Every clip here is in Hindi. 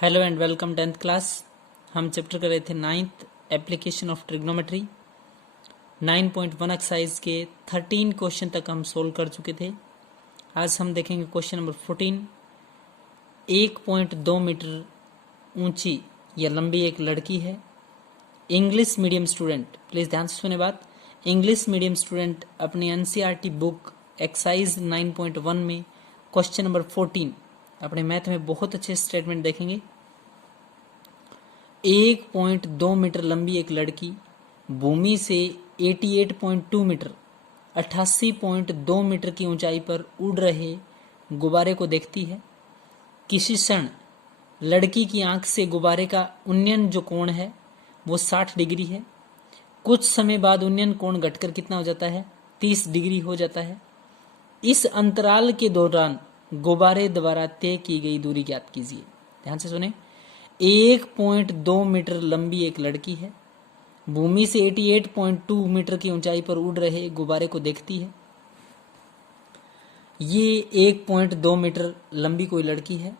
Hello and welcome 10th class. हम चैप्टर कर रहे थे 9th application of trigonometry. 9.1 exercise के 13 क्वेश्चन तक हम सोल्व कर चुके थे। आज हम देखेंगे क्वेश्चन नंबर 14। 1.2 मीटर ऊंची या लंबी एक लड़की है, इंग्लिश मीडियम स्टूडेंट। प्लीज़ ध्यान से सुने बात। इंग्लिश मीडियम स्टूडेंट अपनी एनसीईआरटी बुक एक्सरसाइज 9.1 में क्वेश्चन नंबर 14 अपने मैथ में बहुत अच्छे स्टेटमेंट देखेंगे। 1.2 मीटर लंबी एक लड़की भूमि से 88.2 मीटर 88.2 मीटर की ऊंचाई पर उड़ रहे गुब्बारे को देखती है। किसी क्षण लड़की की आंख से गुब्बारे का उन्नयन जो कोण है वो 60 डिग्री है। कुछ समय बाद उन्नयन कोण घटकर कितना हो जाता है? 30 डिग्री हो जाता है। इस अंतराल के दौरान गुब्बारे द्वारा तय की गई दूरी ज्ञात कीजिए। ध्यान से सुने। 1.2 मीटर लंबी एक लड़की है, भूमि से 88.2 मीटर की ऊंचाई पर उड़ रहे गुब्बारे को देखती है। ये 1.2 मीटर लंबी कोई लड़की है,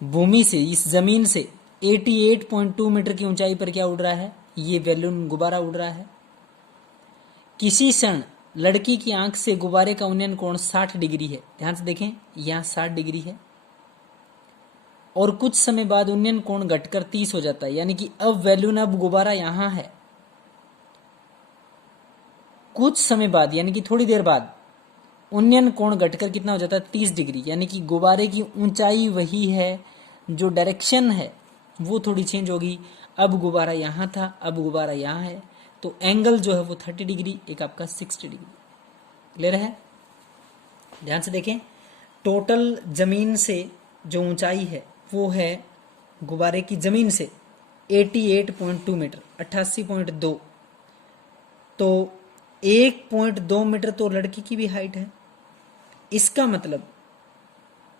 भूमि से इस जमीन से 88.2 मीटर की ऊंचाई पर क्या उड़ रहा है? ये बैलून गुब्बारा उड़ रहा है। किसी क्षण लड़की की आंख से गुब्बारे का उन्नयन कोण 60 डिग्री है। ध्यान से देखें, यहां 60 डिग्री है और कुछ समय बाद उन्नयन कोण घटकर 30 हो जाता है, यानी कि अब बैलून अब गुब्बारा यहां है। कुछ समय बाद यानी कि थोड़ी देर बाद उन्नयन कोण घटकर कितना हो जाता है? 30 डिग्री, यानी कि गुब्बारे की ऊंचाई वही है, जो डायरेक्शन है वो थोड़ी चेंज होगी। अब गुब्बारा यहां था, अब गुब्बारा यहां है, तो एंगल जो है वो 30 डिग्री, एक आपका 60 डिग्री। क्लियर है? ध्यान से देखें। टोटल जमीन से जो ऊंचाई है वो है गुब्बारे की जमीन से 88.2 मीटर 88.2, तो 1.2 मीटर तो लड़की की भी हाइट है। इसका मतलब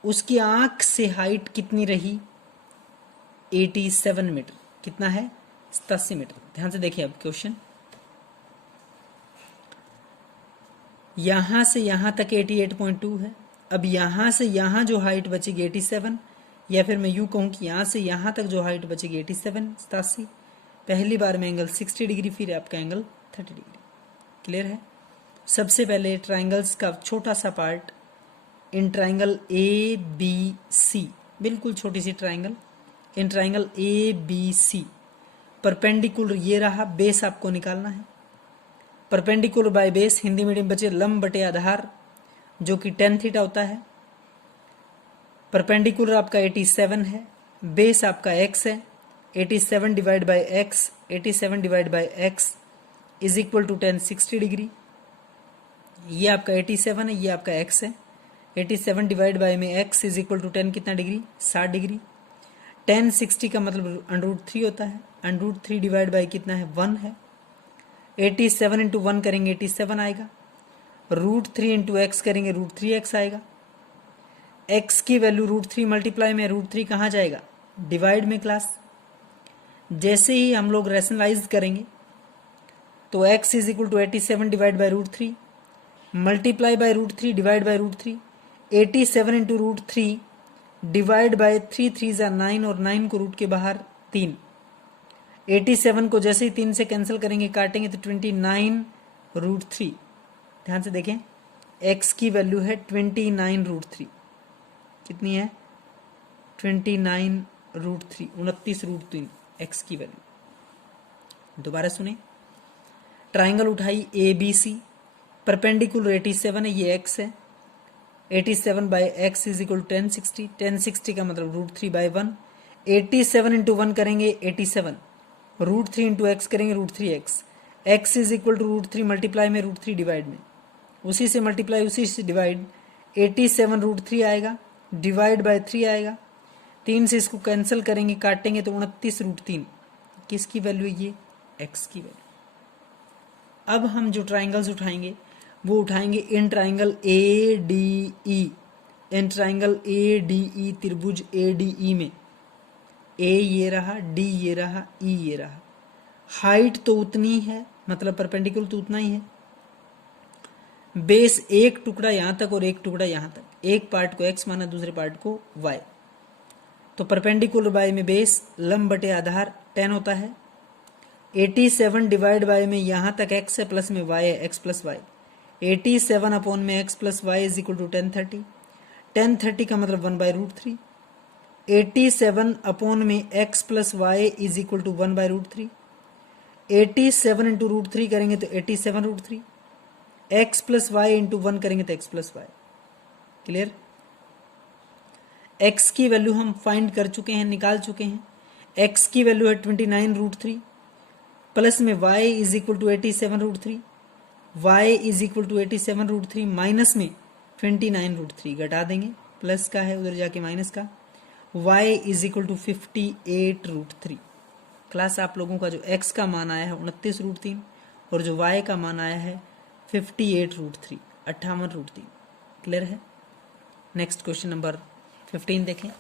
उसकी आंख से हाइट कितनी रही? 87 मीटर। कितना है? 87 मीटर। ध्यान से देखिए अब क्वेश्चन। यहां से यहां तक 88.2 है। अब यहां से यहां जो हाइट बचेगी 87, या फिर मैं यूं कहूं कि यहां से यहां तक जो हाइट बचेगी 87 87। पहली बार में एंगल 60 डिग्री, फिर आपका एंगल 30 डिग्री। क्लियर है? सबसे पहले ट्राइंगल्स का छोटा सा part, in triangle A B C, बिल्कुल छोटी सी triangle, in triangle A B C perpendicular ये रहा, बेस आपको निकालना है। Perpendicular by base, Hindi medium बचे लंब बटे आधार, जो कि tan थीटा होता है। परपेंडिकुलर आपका 87 है, बेस आपका x है। 87 divide by x, 87 divide by x is equal to tan 60 degree. ये आपका 87 है, ये आपका x है। 87 डिवाइड बाय में x is equal to tan कितना डिग्री? 60 डिग्री। tan 60 का मतलब √3 होता है। √3 डिवाइड बाय कितना है? 1 है। 87 इंटू 1 करेंगे 87 आएगा। √3 इंटू एक्स करेंगे √3x आएगा। x की वैल्यू √3 मल्टीप्लाई में √3 कहाँ जाएगा? डिवाइड में क्लास। जैसे ही हम लोग रैशनलाइज करेंगे तो x is equal to 87 divide by √3 multiply by √3 divide by √3। 87 into √3 divide by 3 3 ज़ा 9 और 9 को रूट के बाहर 3। 87 को जैसे ही 3 से कैंसिल करेंगे, काटेंगे तो 29 √3। ध्यान से देखें, x की वैल्यू है 29 √3। कितनी है? 29 √3, 29 √3 x की वैल्यू। दोबारा सुने। ट्राइंगल उठाई ए बी सी, परपेंडिकुलर 87 है, ये x है। 87 by x is equal to 1060। 1060 का मतलब √3 बाई 1। 87 इंटू 1 करेंगे 87, √3 इंटू एक्स करेंगे √3x। x is equal to √3 multiply में √3 डिवाइड में, उसी से मल्टीप्लाई उसी से डिवाइड। 87 √3 आएगा, डिवाइड बाय 3 आएगा। 3 से इसको कैंसिल करेंगे, काटेंगे तो 29 √3। किसकी वैल्यू है? ये x की वैल्यू। अब हम जो ट्राइंगल्स उठाएंगे वो उठाएंगे इन triangle A D E. In triangle A D E त्रिभुज ए डी ई में ए ये रहा, डी ये रहा, ई ये रहा। हाइट तो उतनी है, मतलब परपेंडिकुलर तो उतना ही है। बेस एक टुकड़ा यहां तक और एक टुकड़ा यहां तक, एक पार्ट को x माना, दूसरे पार्ट को y। तो परपेंडिकुलर बाय में बेस, लंब बटे आधार 10 होता है। 87 डिवाइड बाय में यहाँ तक x है प्लस में y है, x प्लस वाई। 87 अपॉन में x plus y is equal to 1030। 1030 का मतलब 1/√3। 87 अपॉन में x plus y is equal to 1/√3। 87 into √3 करेंगे तो 87√3। x प्लस वाई इंटू 1 करेंगे तो x plus y. Clear? x की वैल्यू हम फाइंड कर चुके हैं, निकाल चुके हैं। x की वैल्यू है 29√3 प्लस में y is equal to 87√3। y is equal to 87√3 minus में 29√3 घटा देंगे, प्लस का है उधर जाके माइनस का। y is equal to 58√3। Class आप लोगों का जो x का मान आया है 29√3 और जो y का मान आया है 58√3, 58√3। क्लियर है? नेक्स्ट क्वेश्चन नंबर 15 देखें।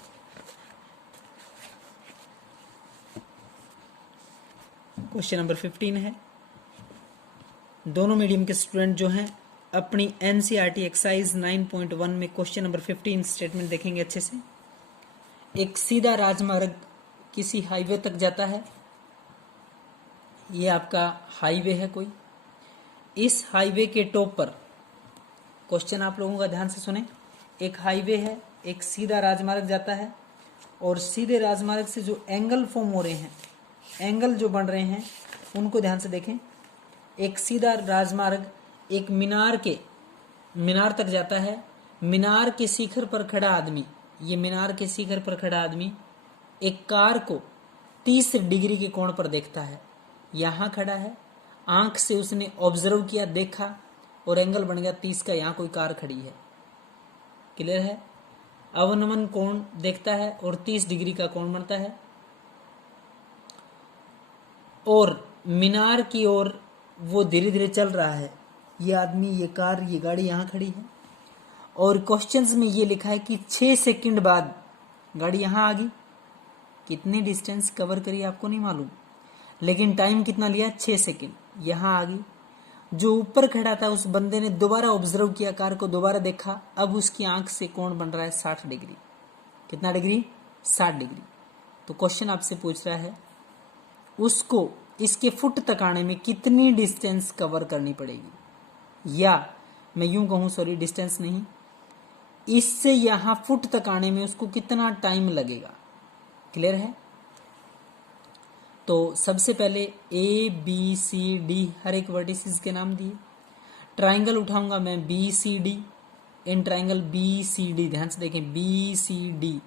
क्वेश्चन नंबर 15 है, दोनों मीडियम के स्टूडेंट जो हैं अपनी एनसीईआरटी एक्सरसाइज 9.1 में क्वेश्चन नंबर 15 स्टेटमेंट देखेंगे अच्छे से। एक सीधा राजमार्ग किसी हाईवे तक जाता है। ये आपका हाईवे है कोई। इस हाईवे के टॉप पर, क्वेश्चन आप लोगों का ध्यान से सुने, एक हाईवे है, एक सीधा राजमार्ग जाता है और सीधे राजमार्ग से जो एंगल फॉर्म हो रहे हैं, एंगल जो बन रहे हैं उनको ध्यान से देखें। एक सीधा राजमार्ग एक मीनार तक जाता है। मीनार के शिखर पर खड़ा आदमी, ये मीनार के शिखर पर खड़ा आदमी एक कार को 30 डिग्री के कोण पर देखता है। यहाँ खड़ा है, आंख से उसने ऑब्जर्व किया, देखा और एंगल बन गया 30 का, यहाँ कोई कार खड़ी है। क्लियर है? अवनमन कोण देखता है और 30 डिग्री का कोण बनता है और मीनार की ओर वो धीरे धीरे चल रहा है। ये आदमी, ये कार, ये गाड़ी यहाँ खड़ी है और क्वेश्चंस में ये लिखा है कि 6 सेकंड बाद गाड़ी यहाँ आ गई। कितने डिस्टेंस कवर करी आपको नहीं मालूम, लेकिन टाइम कितना लिया? 6 सेकंड। यहाँ आ गई। जो ऊपर खड़ा था उस बंदे ने दोबारा ऑब्जर्व किया, कार को दोबारा देखा, अब उसकी आंख से कोण बन रहा है 60 डिग्री। कितना डिग्री? 60 डिग्री। तो क्वेश्चन आपसे पूछ रहा है उसको इसके फुट तक आने में कितनी डिस्टेंस कवर करनी पड़ेगी, या मैं यूं कहूं, सॉरी डिस्टेंस नहीं, इससे यहां फुट तक आने में उसको कितना टाइम लगेगा। क्लियर है? तो सबसे पहले ए बी सी डी हर एक वर्टिसेस के नाम दिए। ट्राइंगल उठाऊंगा मैं बी सी डी। इन ट्राइंगल बी सी डी ध्यान से देखें, बी सी डी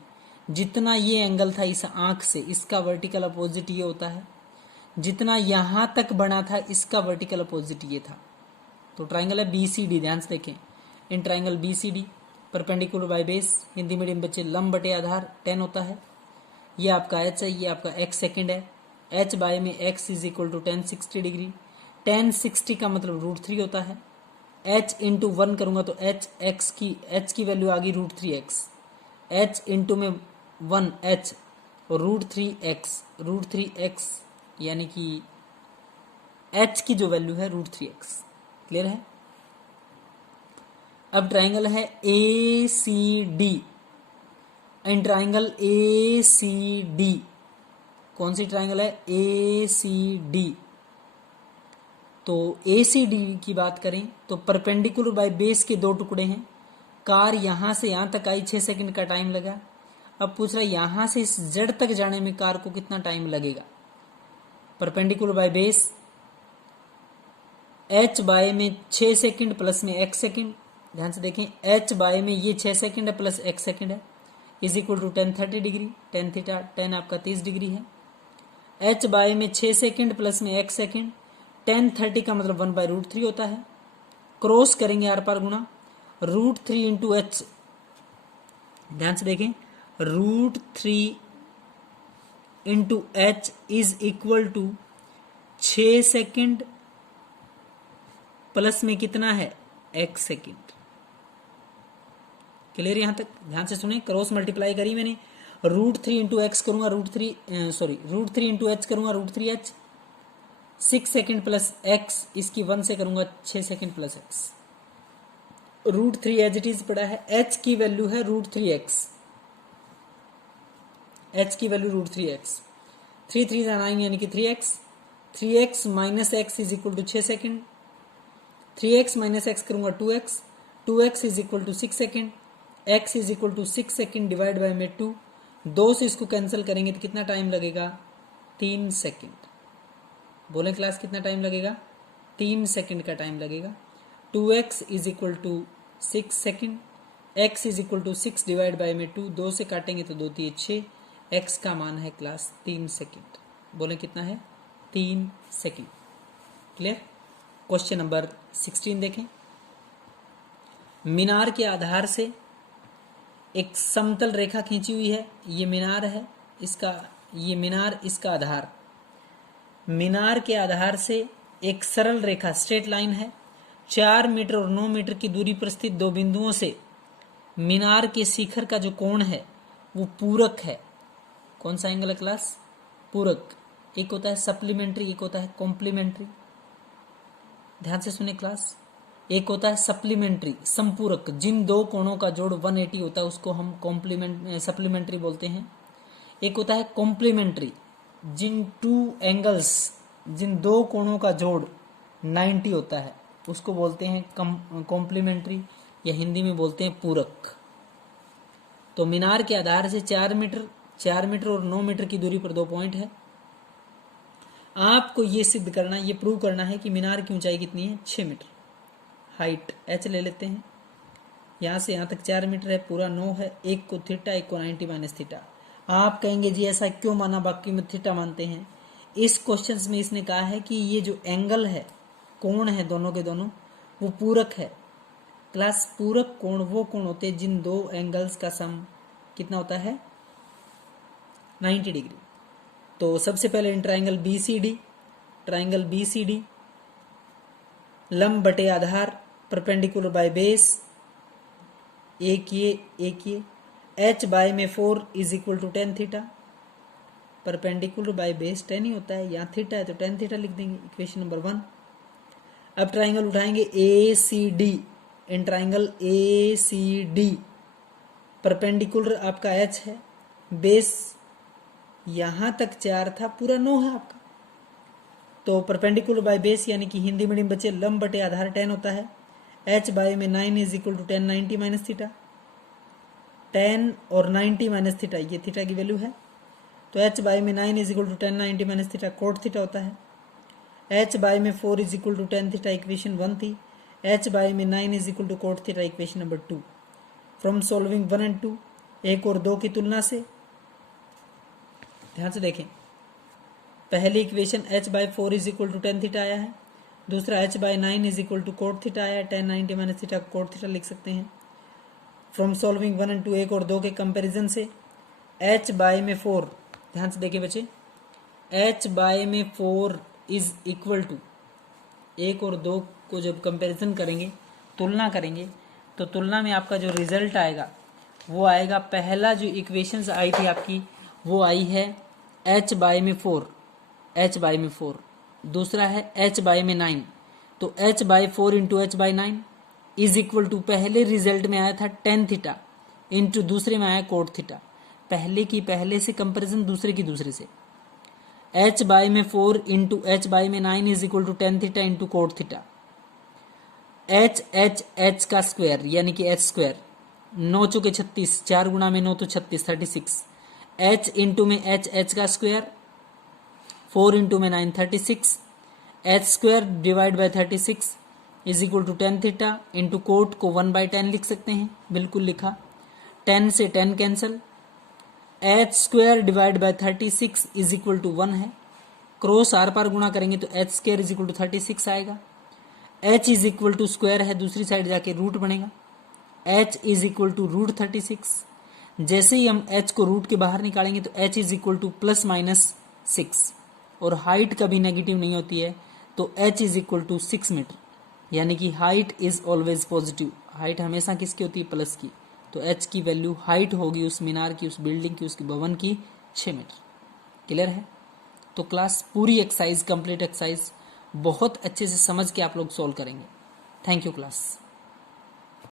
जितना ये एंगल था इस आंख से, इसका वर्टिकल अपोजिट ये होता है। जितना यहां तक बना था इसका वर्टिकल अपोजिट ये था। तो ट्राइंगल है बी सी डी, ध्यान से देखें। In triangle B C D perpendicular by base, Hindi medium बच्चे लंब बटे आधार 10 होता है। ये आपका एच है, ये आपका एक्स सेकेंड है। एच बाय में x is equal to 1060 degree. 1060 का मतलब √3 होता है। एच इंटू 1 करूंगा तो एच की वैल्यू आ गई √3x। एच इंटू में 1 एच और √3x यानी कि एच की जो वैल्यू है √3x। क्लियर है? अब ट्राइंगल है A C D. In triangle A C D, कौन सी ट्राइंगल है? A C D. तो ए सी डी की बात करें तो परपेंडिकुलर बाय बेस के 2 टुकड़े हैं। कार यहां से यहां तक आई, 6 सेकंड का टाइम लगा। अब पूछ रहा है यहां से इस जड़ तक जाने में कार को कितना टाइम लगेगा। Perpendicular by base H by में 6 सेकंड प्लस में x सेकंड। ध्यान से देखें, एच बाय में ये 6 सेकंड है प्लस x सेकंड है, is equal to 1030 degree. 10 theta 10 आपका 30 डिग्री है। एच बाय में 6 सेकंड प्लस में x सेकंड, 1030 का मतलब 1/√3 होता है। क्रॉस करेंगे आर पार गुना, √3 इंटू एच। ध्यान से देखें, √3 into H is equal to 6 second plus में कितना है? x second. क्लियर? यहां तक ध्यान से सुने, क्रॉस मल्टीप्लाई करी मैंने। √3 इंटू एक्स करूंगा √3 इंटू एच करूंगा √3h। 6 सेकंड प्लस x, इसकी 1 से करूंगा 6 second plus x। √3 as it is पड़ा है। h की वैल्यू है √3x। h की वैल्यू √3x, 3 3 9 यानी कि 3x, 3x minus x is equal to 6 second, 3x minus x करूंगा 2x, 2x is equal to 6 second, x is equal to 6 second divide by में 2, 2 से इसको कैंसिल करेंगे तो कितना टाइम लगेगा? 3 सेकेंड। बोले क्लास कितना टाइम लगेगा? 3 सेकेंड का टाइम लगेगा। 2x is equal to 6 second, x is equal to 6 divide by में 2, 2 से काटेंगे तो 2 3 6, x का मान है क्लास 3 सेकेंड। बोले कितना है? 3 सेकेंड। क्लियर? क्वेश्चन नंबर 16 देखें। मीनार के आधार से एक समतल रेखा खींची हुई है, ये मीनार है, ये मीनार, इसका आधार। मीनार के आधार से एक सरल रेखा स्ट्रेट लाइन है, 4 मीटर और 9 मीटर की दूरी पर स्थित दो बिंदुओं से मीनार के शिखर का जो कोण है वो पूरक है। कौन सा एंगल है क्लास? पूरक। एक होता है सप्लीमेंट्री, एक होता है कॉम्प्लीमेंट्री। ध्यान से सुने क्लास। एक होता है सप्लीमेंट्री, संपूरक, जिन दो कोणों का जोड़ 180 होता है उसको हम सप्लीमेंट्री बोलते हैं। एक होता है कॉम्प्लीमेंट्री, जिन दो कोणों का जोड़ 90 होता है उसको बोलते हैं कॉम्प्लीमेंट्री, या हिंदी में बोलते हैं पूरक। तो मीनार के आधार से 4 मीटर और 9 मीटर की दूरी पर दो पॉइंट है। आपको ये सिद्ध करना, ये प्रूव करना है कि मीनार की ऊंचाई कितनी है? 6 मीटर। हाइट h ले लेते हैं, यहाँ से यहाँ तक 4 मीटर है, पूरा 9 है, एक को थीटा, एक को 90 माइनस थीटा। आप कहेंगे जी ऐसा क्यों माना, बाकी में थीटा मानते हैं। इस क्वेश्चन में इसने कहा है कि ये जो एंगल है, कोण है दोनों के दोनों, वो पूरक है। क्लास पूरक कोण वो कोण होते हैं जिन दो एंगल्स का सम कितना होता है? 90 डिग्री। तो सबसे पहले in triangle B C D, लंब बटे आधार, परपेंडिकुलर बाय बेस, एक ये h बाय में 4 is equal to 10 theta. Perpendicular by base 10 ही होता है, यहाँ थीटा है तो 10 थीटा लिख देंगे, इक्वेशन नंबर 1। अब ट्राइंगल उठाएंगे A C D, in triangle A C D perpendicular आपका h है, बेस यहां तक 4 था, पूरा 9 है आपका। तो परपेंडिकुलर बाय बेस यानी कि हिंदी मीडियम बच्चे लंब बटे आधार 10 होता है। h बाय में 9 is equal to 10 90 minus theta, 10 और 90 माइनस थीटा, ये थीटा की वैल्यू है। तो h बाय में 9 is equal to 10 90 minus theta cot theta होता है। h बाय में 4 is equal to 10 theta, equation 1 थी। h बाय में 9 is equal to cot theta, equation number 2। From solving 1 and 2, 1 और 2 की तुलना से, ध्यान से देखें, पहली equation h by 4 is equal to 10 theta आया है, दूसरा h by 9 is equal to cot theta आया है, 10 90 माइनस थीटा कोट थीटा लिख सकते हैं। फ्रॉम सॉल्विंग 1 एंड 2, 1 और 2 के कंपैरिजन से h बाय में 4, ध्यान से देखिए बच्चे, h बाय में 4 इज इक्वल टू, 1 और 2 को जब कंपैरिजन करेंगे, तुलना करेंगे, तो तुलना में आपका जो रिजल्ट आएगा वो आएगा, पहला जो इक्वेशंस आई थी आपकी वो आई है h बाय में 4, दूसरा है h बाय में 9। तो h by 4 into h by 9 is equal to, पहले रिजल्ट में आया था 10 थीटा इंटू दूसरे में आया कोट थीटा। पहले की पहले से कंपैरिजन, दूसरे की दूसरे से। h बाय में 4 इंटू h बाय में 9 is equal to 10 theta into cot theta. h का स्क्वायर यानी कि h स्क्वायर, 9 चौके 36, 4 गुणा में 9 तो 36, 36। h इंटू में h का स्क्वायर, 4 इंटू में 9 36, h square divide by 36 is equal to 10 theta into cot को 1 बाय 10 लिख सकते हैं, बिल्कुल लिखा। 10 से 10 cancel, h square divide by 36 is equal to 1 है, क्रॉस आर पार गुणा करेंगे तो h square is equal to 36 आएगा। h is equal to square है, दूसरी साइड जाके रूट बनेगा, h is equal to root 36। जैसे ही हम h को रूट के बाहर निकालेंगे तो h is equal two plus minus 6, और हाइट कभी नेगेटिव नहीं होती है, तो h is equal to 6 metre, यानी कि height is always positive. Height हमेशा किसकी होती है? प्लस की। तो h की वैल्यू, हाइट होगी उस मीनार की, उस बिल्डिंग की, उसकी भवन की 6 मीटर। क्लियर है? तो क्लास पूरी एक्सरसाइज, कंप्लीट एक्सरसाइज बहुत अच्छे से समझ के आप लोग सॉल्व करेंगे। Thank you class.